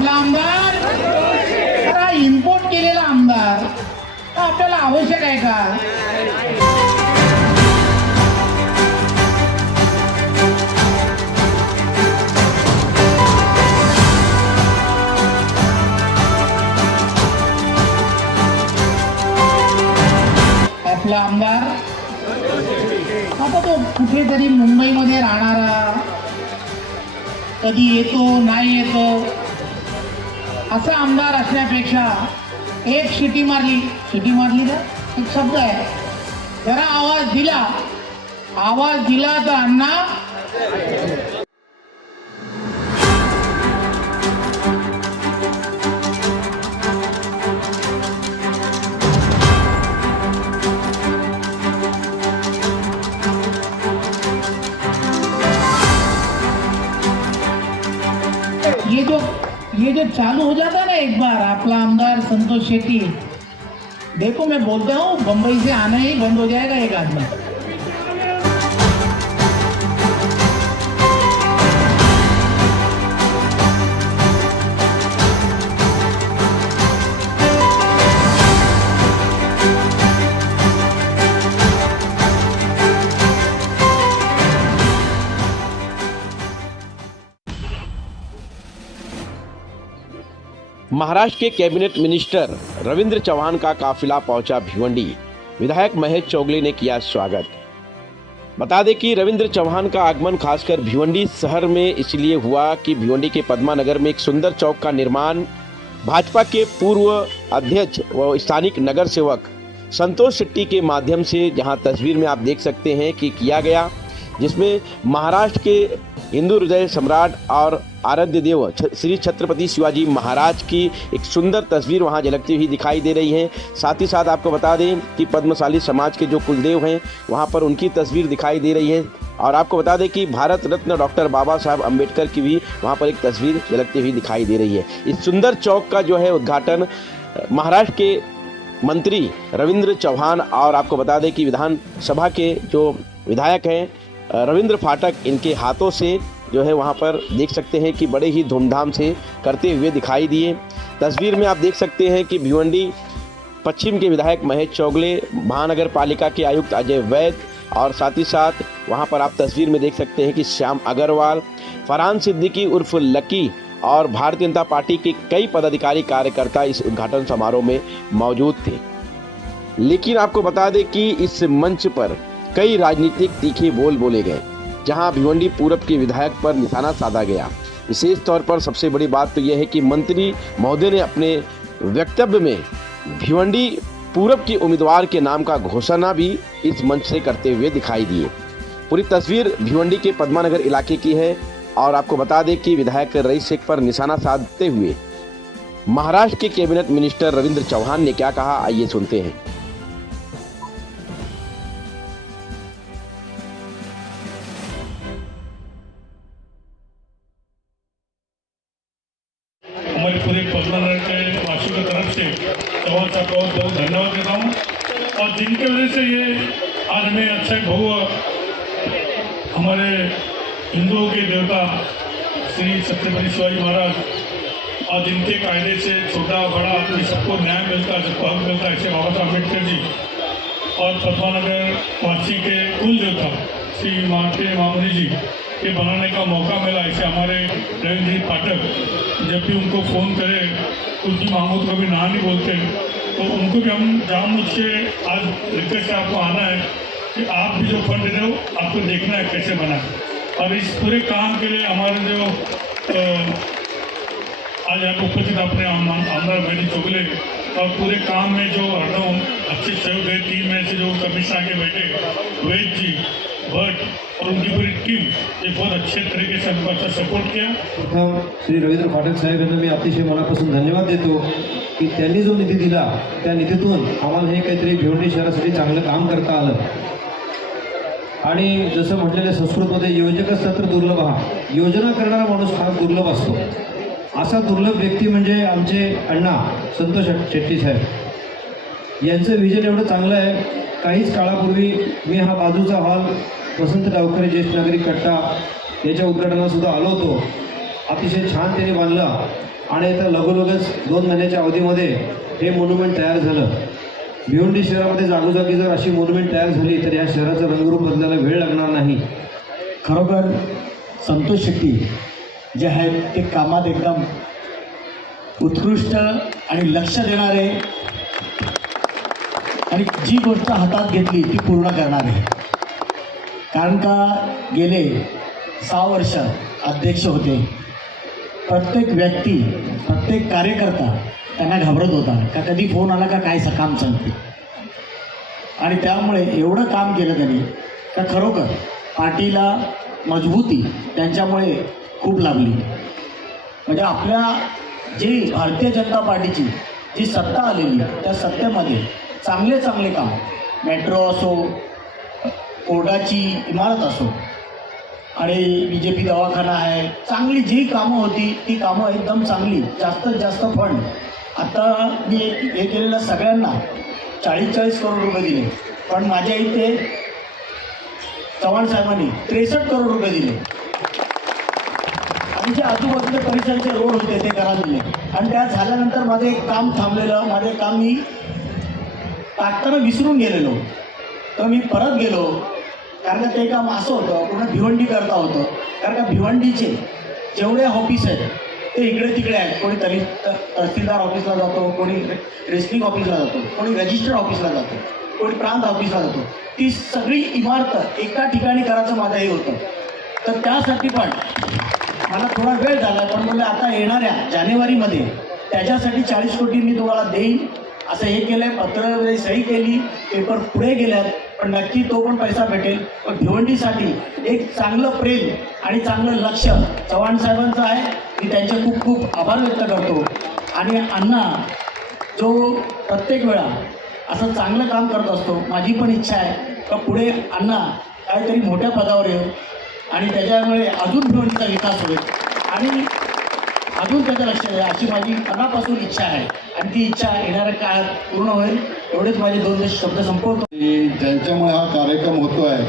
आपला आमदार जरा इम्पोर्ट केलेला आमदार आपल्याला आवश्यक आहे का? आपला आमदार आता तो कुठेतरी मुंबईमध्ये राहणारा, कधी येतो नाही येतो असा आमदार असण्यापेक्षा एक शिटी मारली ना, एक शब्द आहे, जरा आवाज दिला तर अण्णा ये जो चालू हो जाता है ना एक बार, आपला आमदार संतोष शेट्टी, देखो मैं बोलता हूँ बंबई से आना ही बंद हो जाएगा एक आदमी। महाराष्ट्र के कैबिनेट मिनिस्टर रविंद्र चौहान का काफिला पहुंचा भिवंडी। विधायक महेश चौगले ने किया स्वागत। बता दें कि रविंद्र चौहान का आगमन खासकर भिवंडी शहर में इसलिए हुआ कि भिवंडी के पद्मा नगर में एक सुंदर चौक का निर्माण भाजपा के पूर्व अध्यक्ष व स्थानिक नगर सेवक संतोष शेट्टी के माध्यम से, जहां तस्वीर में आप देख सकते हैं कि किया गया, जिसमें महाराष्ट्र के हिंदू हृदय सम्राट और आराध्य देव श्री छत्रपति शिवाजी महाराज की एक सुंदर तस्वीर वहां झलकती हुई दिखाई दे रही है। साथ ही साथ आपको बता दें कि पद्मशाली समाज के जो कुलदेव हैं वहां पर उनकी तस्वीर दिखाई दे रही है। और आपको बता दें कि भारत रत्न डॉक्टर बाबा साहब अम्बेडकर की भी वहां पर एक तस्वीर झलकती हुई दिखाई दे रही है। इस सुंदर चौक का जो है उद्घाटन महाराष्ट्र के मंत्री रविंद्र चौहान और आपको बता दें कि विधानसभा के जो विधायक हैं रविंद्र फाटक, इनके हाथों से जो है वहाँ पर देख सकते हैं कि बड़े ही धूमधाम से करते हुए दिखाई दिए। तस्वीर में आप देख सकते हैं कि भिवंडी पश्चिम के विधायक महेश चौगले, महानगर पालिका के आयुक्त अजय वैद और साथ ही साथ वहाँ पर आप तस्वीर में देख सकते हैं कि श्याम अग्रवाल, फरहान सिद्दीकी उर्फ लकी और भारतीय जनता पार्टी के कई पदाधिकारी कार्यकर्ता इस उद्घाटन समारोह में मौजूद थे। लेकिन आपको बता दें कि इस मंच पर कई राजनीतिक तीखे बोल बोले गए, जहां भिवंडी पूरब के विधायक पर निशाना साधा गया। विशेष तौर पर सबसे बड़ी बात तो यह है कि मंत्री महोदय ने अपने वक्तव्य में भिवंडी पूरब के उम्मीदवार के नाम का घोषणा भी इस मंच से करते हुए दिखाई दिए। पूरी तस्वीर भिवंडी के पद्मानगर इलाके की है और आपको बता दें कि विधायक रईस शेख पर निशाना साधते हुए महाराष्ट्र के कैबिनेट मिनिस्टर रविंद्र चौहान ने क्या कहा, आइए सुनते हैं। हमारे पूरे पद्मानगर के वासियों की तरफ से चौहान साहब को बहुत धन्यवाद देता हूँ, और जिनके वजह से ये आज हमें अच्छा भव्य हमारे हिंदुओं के देवता श्री छत्रपति शिवाजी महाराज और जिनके कायदे से छोटा बड़ा आदमी सबको न्याय मिलता है, सबको हक मिलता है, ऐसे बाबा साहब अम्बेडकर जी और पद्मानगर वासी के कुल देवता श्री मानते मामूली जी के बनाने का मौका मिला। ऐसे हमारे रविंद्र फाटक जब भी उनको फ़ोन करे उनकी मांगों तो कभी ना नहीं बोलते, तो उनको भी हम जानबूझ के आज रिक्वेस्ट से आपको आना है कि आप भी जो फंड दे रहे हो आपको देखना है कैसे बना है। और इस पूरे काम के लिए हमारे जो आज यहाँ उपस्थित अपने आमदार महेश चौगले और पूरे काम में जो हरदम अच्छे सहयोग है, टीम में से जो कमिश्नर आगे बैठे वैद जी भट्ट और उनकी पूरी टीम, ये बहुत अच्छे तरीके से हमको अच्छा सपोर्ट किया। श्री रवींद्र फाटक साहेब यांना मी अतिशय मनापासून धन्यवाद देतो की त्यांनी जो निधी दिला त्या निधीतून आम्हाला हे काहीतरी भिवंडी शहरासाठी चांगलं काम करता आलं। आणि जसं म्हटलेलं संस्कृतमध्ये योजक असतात तर दुर्लभ, हा योजना करणारा माणूस फार दुर्लभ असतो। असा दुर्लभ व्यक्ती म्हणजे आमचे अण्णा संतोष शेट्टी साहेब यांचं विजन एवढं चांगलं आहे। काहीच काळापूर्वी मी हा बाजूचा हॉल वसंत डावखरे ज्येष्ठ नागरिक कट्टा याच्या उद्घाटनाला सुद्धा आलो होतो। अतिशय छान त्यांनी बांधला आणि आता लगोलगच 2 महिन्याच्या अवधीमध्ये हे मोन्युमेंट तयार झालं. भिवंडी शहरामध्ये जागोजागी जर अशी मोन्युमेंट तयार झाली तर या शहराचं रंगरूप बदलायला वेळ लागणार नाही. खरोखर संतोष शेट्टी जे आहेत ते कामात एकदम उत्कृष्ट आणि लक्ष देणारे आणि जी गोष्ट हातात घेतली ती पूर्ण करणारे. कारण का गेले 6 वर्ष अध्यक्ष होते. प्रत्येक व्यक्ती प्रत्येक कार्यकर्ता त्यांना घाबरत होता का कधी फोन आला का काय काम सांगते. आणि त्यामुळे एवढं काम केलं त्यांनी का खरोखर पार्टीला मजबूती त्यांच्यामुळे खूप लाभली. म्हणजे आपल्या जी भारतीय जनता पार्टीची जी सत्ता आलेली त्या सत्तेमध्ये चांगले चांगले काम, मेट्रो असो, कोर्टाची इमारत असो आणि BJP दवाखाना आहे, चांगली जी कामं होती ती कामं एकदम चांगली, जास्तीत जास्त फंड. आता मी हे केलेलं सगळ्यांना 40-40 करोड रुपये दिले. पण माझ्या इथे चव्हाण साहेबांनी 63 करोड रुपये दिले. आणि जे आजूबाजूचे परिसराचे रोड होते ते करा दिले. आणि त्या झाल्यानंतर माझं एक काम थांबलेलं, माझे काम मी टाकताना विसरून गेलेलो. तर मी परत गेलो कारण का ते काम असं होतं पूर्ण भिवंडी करता होतं. कारण का भिवंडीचे जेवढे ऑफिस आहेत ते इकडे तिकडे आहेत. कोणी तहसीलदार ऑफिसला जातो, कोणी रेस्टिंग ऑफिसला जातो, कोणी रजिस्टर ऑफिसला जातो, कोणी प्रांत ऑफिसला जातो. ती सगळी इमारत एका ठिकाणी करायचं माझं हे होतं. तर त्यासाठी पण मला थोडा वेळ झाला. पण म्हणलं आता येणाऱ्या जानेवारीमध्ये त्याच्यासाठी 40 कोटी मी तुम्हाला देईन असं हे केलं आहे. पत्र सही केली, पेपर पुढे गेल्यात. पण नक्की तो पण पैसा भेटेल. पण भिवंडीसाठी एक चांगलं प्रेम आणि चांगलं लक्ष चव्हाण साहेबांचं आहे. मी त्यांचे खूप खूप आभार व्यक्त करतो. आणि अण्णा जो प्रत्येक वेळा असं चांगलं काम करत असतो, माझी पण इच्छा आहे का पुढे अण्णा काहीतरी मोठ्या पदावर येऊ आणि त्याच्यामुळे अजून भिवंडीचा विकास होईल आणि अजून त्याचं लक्ष द्या अशी माझी मनापासून इच्छा आहे. आणि ती इच्छा येणाऱ्या काळात पूर्ण होईल. एवढेच माझे 2 शब्द संपवतो. ज्यांच्यामुळे हा कार्यक्रम होतो आहे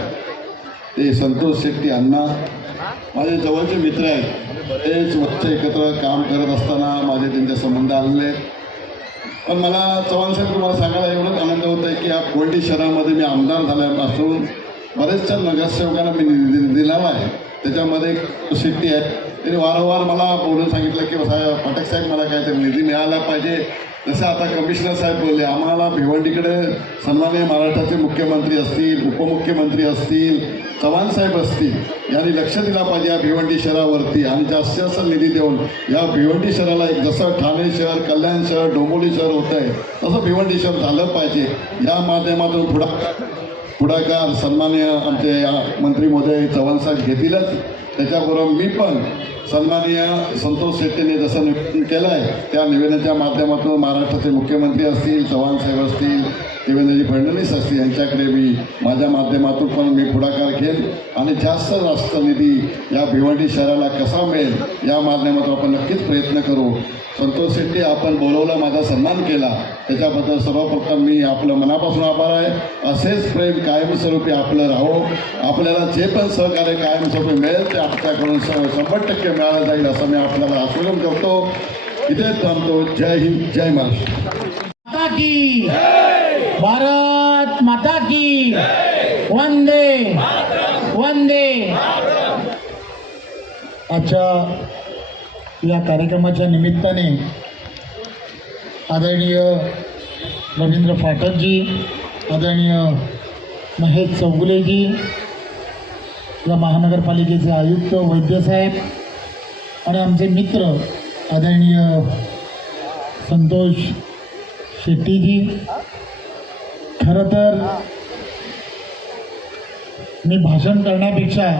ते संतोष शेट्टी अण्णा माझे जवळचे मित्र आहेत. तेच वच्च एकत्र काम करत असताना माझे त्यांचे संबंध आलेले आहेत. पण मला चव्हाण साहेब तुम्हाला सांगायला एवढंच आनंद होत आहे की या भिवंडी शहरामध्ये मी आमदार झाल्यापासून बरेचशा नगरसेवकांना मी निधी दिलेला आहे. त्याच्यामध्ये शेट्टी आहेत. त्यांनी वारंवार मला बोलून सांगितलं की साहेब पाठक साहेब मला काहीतरी निधी मिळाला पाहिजे. जसं आता कमिशनर साहेब बोलले आम्हाला भिवंडीकडे सन्माननीय महाराष्ट्राचे मुख्यमंत्री असतील, उपमुख्यमंत्री असतील, चव्हाण साहेब असतील यांनी लक्ष दिला पाहिजे या भिवंडी शहरावरती आणि जास्तीत जास्त निधी देऊन या भिवंडी शहराला एक जसं ठाणे शहर, कल्याण शहर, डोंबिवली शहर होतं आहे तसं भिवंडी शहर झालं पाहिजे. या माध्यमातून पुढाकार सन्माननीय आमचे मंत्री महोदय चव्हाण साहेब घेतीलच. त्याच्याबरोबर मी पण सन्माननीय संतोष शेट्टीने जसं निवेदन केलं आहे त्या निवेदनाच्या माध्यमातून महाराष्ट्राचे मुख्यमंत्री असतील, चव्हाण साहेब असतील, देवेंद्रजी फडणवीस असतील यांच्याकडे मी माझ्या माध्यमातून पण मी पुढाकार घेईन आणि जास्त निधी या भिवंडी शहराला कसा मिळेल या माध्यमातून आपण नक्कीच प्रयत्न करू. संतोष शेट्टी आपण बोलवलं, माझा सन्मान केला त्याच्याबद्दल सर्वप्रथम मी आपलं मनापासून आभार आहे. असेच प्रेम कायमस्वरूपी आपलं राहो. आपल्याला जे पण सहकार्य कायमस्वरूपी मिळेल ते आपल्याकडून 100% मिळालं जाईल असं मी आपल्याला आश्वासन करतो. इथे थांबतो. जय हिंद, जय महाराष्ट्र. माता की भारत माता की वंदे वंदे. आजच्या या कार्यक्रमाच्या निमित्ताने आदरणीय रवींद्र फाटकजी, आदरणीय महेश चौगुलेजी, या महानगरपालिकेचे आयुक्त वैद्यसाहेब आणि आमचे मित्र आदरणीय संतोष शेट्टीजी. खरं तर मी भाषण करण्यापेक्षा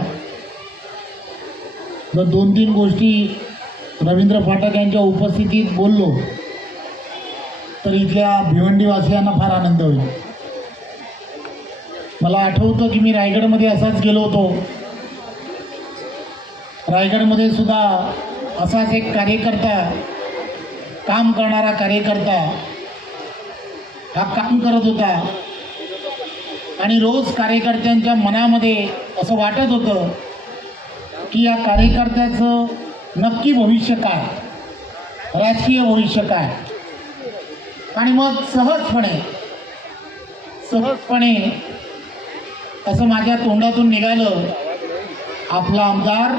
जर 2-3 गोष्टी रवींद्र फाटक यांच्या उपस्थितीत बोललो तर इथल्या भिवंडीवासियांना फार आनंद होईल. मला आठवतं की मी रायगडमध्ये असाच गेलो होतो. रायगडमध्ये सुद्धा असाच एक कार्यकर्ता, काम करणारा कार्यकर्ता हा काम करत होता आणि रोज कार्यकर्त्यांच्या मनामध्ये असं वाटत होतं की या कार्यकर्त्याचं नक्की भविष्य काय. राजकीय भविष्य काय, आणि मग सहजपणे असं माझ्या तोंडातून निघालं, आपला आमदार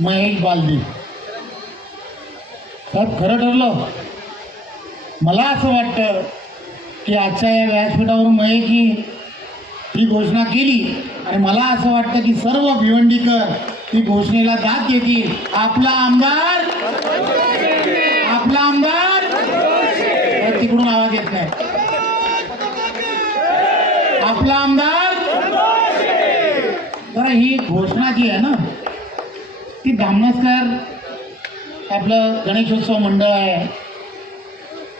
महेश बालदी. साहेब, खरं ठरलं. मला असं वाटतं की आजच्या या व्यासपीठावरून महेशजी ही घोषणा केली, आणि मला असं वाटतं की सर्व भिवंडीकर ही घोषणेला दाद देतील. आपला आमदार तिकडून आवाज येत नाही. आपला आमदार. तर ही घोषणा जी आहे ना, ती धामनसकर आपलं गणेशोत्सव मंडळ आहे,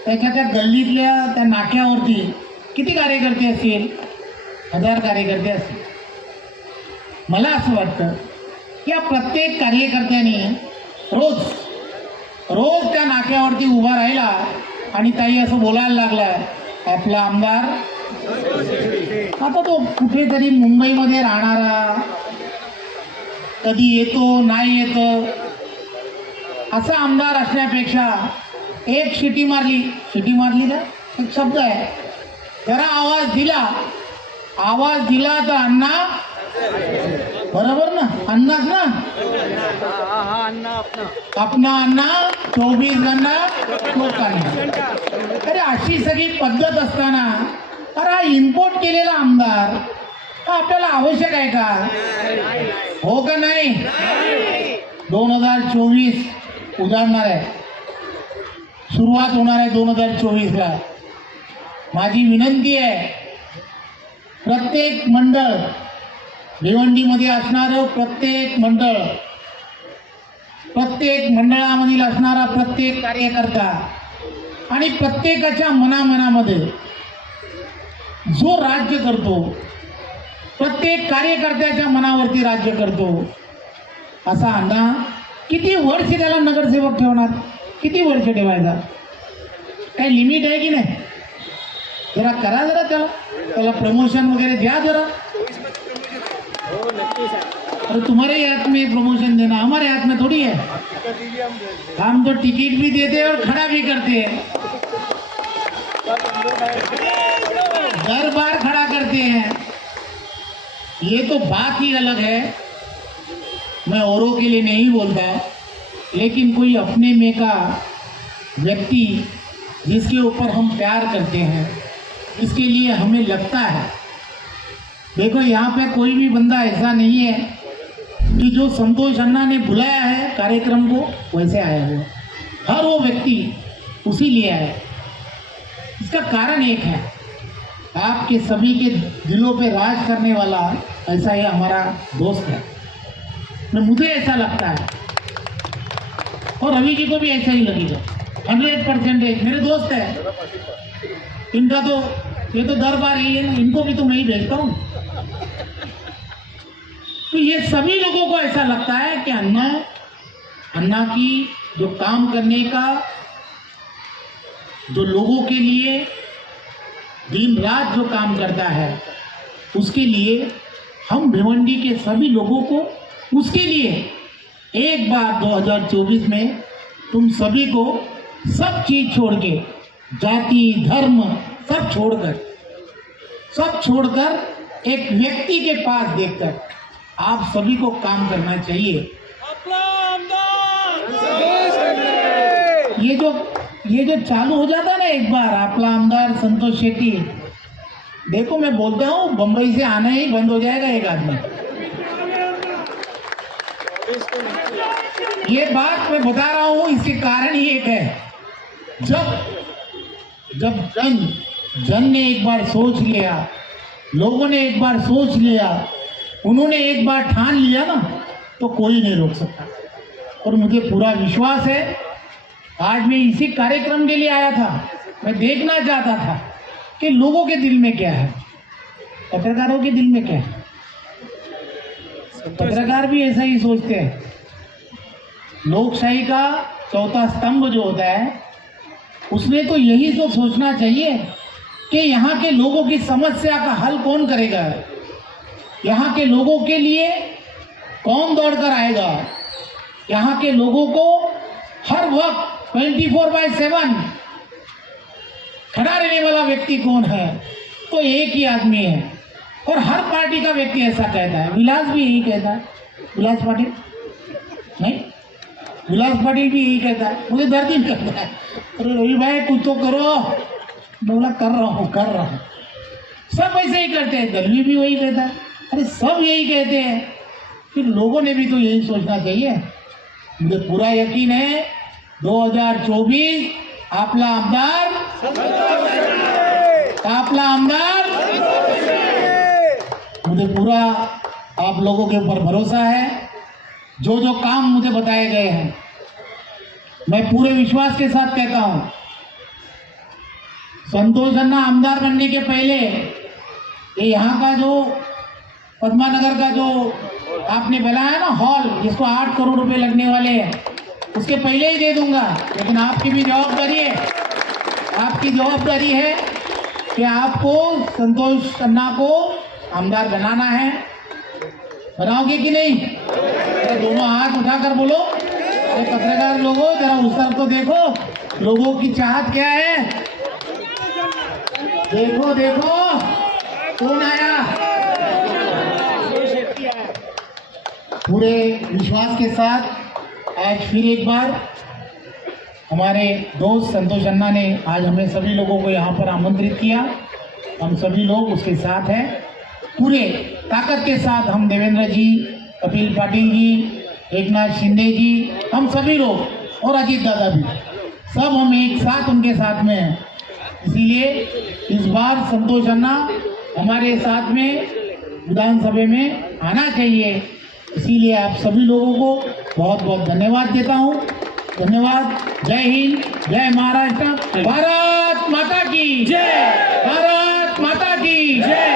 त्याच्या त्या गल्लीतल्या त्या नाक्यावरती किती कार्यकर्ते असतील? 1000 कार्यकर्ते असतील. मला असं वाटतं की या प्रत्येक कार्यकर्त्याने रोज त्या नाक्यावरती उभा राहिला आणि ताई असं बोलायला लागला, आपला आमदार. आता तो कुठेतरी मुंबईमध्ये राहणारा, कधी येतो नाही येतो, असा आमदार असण्यापेक्षा एक शिटी मारली ना, एक शब्द आहे, जरा आवाज दिला तर अण्णा, बरोबर ना, अन्नाच ना, अपना अण्णा 24 गन्ना लोकांना. अरे अशी सगळी पद्धत असताना अरे हा इम्पोर्ट केलेला आमदार हा आपल्याला आवश्यक आहे का? हो का नाही? 2024 उजाडणार आहे, सुरुवात होणार आहे 2024ला. माझी विनंती आहे, प्रत्येक मंडळ, भिवंडीमध्ये असणारं प्रत्येक मंडळामधील असणारा प्रत्येक कार्यकर्ता आणि प्रत्येकाच्या मनामध्ये जो राज्य करतो, प्रत्येक कार्यकर्त्याच्या मनावरती राज्य करतो, असा अण्णा किती वर्ष त्याला नगरसेवक ठेवणार? किती वर्ष ठेवायचा? काही लिमिट आहे की नाही? जरा करा, जरा त्याला प्रमोशन वगैरे द्या जरा. अरे तुम्हारे हाथ में प्रमोशन देना, हमारे हाथ में थोड़ी है. हम तो टिकट भी देते हैं और खड़ा भी करते हैं, दर बार खड़ा करते हैं. ये तो बात ही अलग है. मैं औरों के लिए नहीं बोलता, लेकिन कोई अपने में का व्यक्ति जिसके ऊपर हम प्यार करते हैं, इसके लिए हमें लगता है. देखो, यहाँ पे कोई भी बंदा ऐसा नहीं है कि जो संतोष अन्ना ने बुलाया है कार्यक्रम को वैसे आया हो. हर वो व्यक्ति उसी लिए आया. इसका कारण एक है, आपके सभी के दिलों पे राज करने वाला ऐसा ही हमारा दोस्त है. मुझे ऐसा लगता है, और रवि जी को भी ऐसा ही लगेगा. 100% मेरे दोस्त है. इनका तो ये तो दरबार ही है ना, इनको भी तो मैं ही भेजता हूँ. तो ये सभी लोगों को ऐसा लगता है कि अन्ना की जो काम करने का, जो लोगों के लिए दिन रात जो काम करता है, उसके लिए हम भिवंडी के सभी लोगों को, उसके लिए एक बार 2024 में तुम सभी को सब चीज छोड़ के, जाति धर्म सब छोड़कर एक व्यक्ति के पास देखकर आप सभी को काम करना चाहिए. ये जो चालू हो जाता है ना एक बार, आपला आमदार संतोष शेट्टी, देखो मैं बोलता हूँ, बंबई से आना ही बंद हो जाएगा एक आदमी. ये बात मैं बता रहा हूँ, इसके कारण ही एक है, जब जन ने एक बार सोच लिया, लोगों ने एक बार सोच लिया, उन्होंने एक बार ठान लिया ना, तो कोई नहीं रोक सकता. और मुझे पूरा विश्वास है, आज मैं इसी कार्यक्रम के लिए आया था. मैं देखना चाहता था कि लोगों के दिल में क्या है, पत्रकारों के दिल में क्या है. पत्रकार भी ऐसा ही सोचते हैं. लोकशाही का चौथा स्तंभ जो होता है, उसमें तो यही तो सोचना चाहिए कि यहाँ के लोगों की समस्या का हल कौन करेगा, यहाँ के लोगों के लिए कौन दौड़ कर आएगा, यहाँ के लोगों को हर वक्त 24/7 खड़ा रहने वाला व्यक्ति कौन है? तो एक ही आदमी है, और हर पार्टी का व्यक्ति ऐसा कहता है। विलास भी यही कहता है। विलास पाटिल नहीं, विलास पाटिल भी यही कहता है। मुझे दर्द ही कहता है, अरे रवि भाई कुछ तो करो। मैं बोला कर रहा हूँ। सब ऐसे ही करते हैं। दलवी भी वही कहता है। अरे सब यही कहते हैं, फिर लोगों ने भी तो यही सोचना चाहिए। मुझे पूरा यकीन है 2024 आपला आमदार, मुझे पूरा आप लोगों के ऊपर भरोसा है। जो जो काम मुझे बताए गए हैं, मैं पूरे विश्वास के साथ कहता हूं, संतोष अन्ना आमदार बनने के पहले ये यहाँ का जो पद्मानगर का जो आपने बनाया ना हॉल, जिसको 8 करोड़ रुपए लगने वाले हैं, उसके पहले ही दे दूंगा। लेकिन आपकी भी जवाबदारी है, आपकी जवाबदारी है कि आपको संतोष अन्ना को आमदार बनाना है। बनाओगे कि नहीं? अरे दोनों हाथ उठाकर बोलो। अरे पत्रकार लोगों, जरा उस तरफ तो देखो, लोगों की चाहत क्या है। देखो देखो कौन आया। पूरे विश्वास के साथ आज फिर एक बार हमारे दोस्त संतोष अन्ना ने आज हमें सभी लोगों को यहाँ पर आमंत्रित किया। हम सभी लोग उसके साथ हैं, पूरे ताकत के साथ। हम देवेंद्र जी, कपिल पाटिल जी, एकनाथ शिंदे जी, हम सभी लोग और अजीत दादा भी, सब हम एक साथ उनके साथ में हैं। इसीलिए इस बार संतोष अन्ना हमारे साथ में विधानसभा में आना चाहिए। इसीलिए आप सभी लोगों को बहुत बहुत धन्यवाद देता हूँ। धन्यवाद। जय हिंद, जय महाराष्ट्र, भारत माता की जय, भारत माता की जय।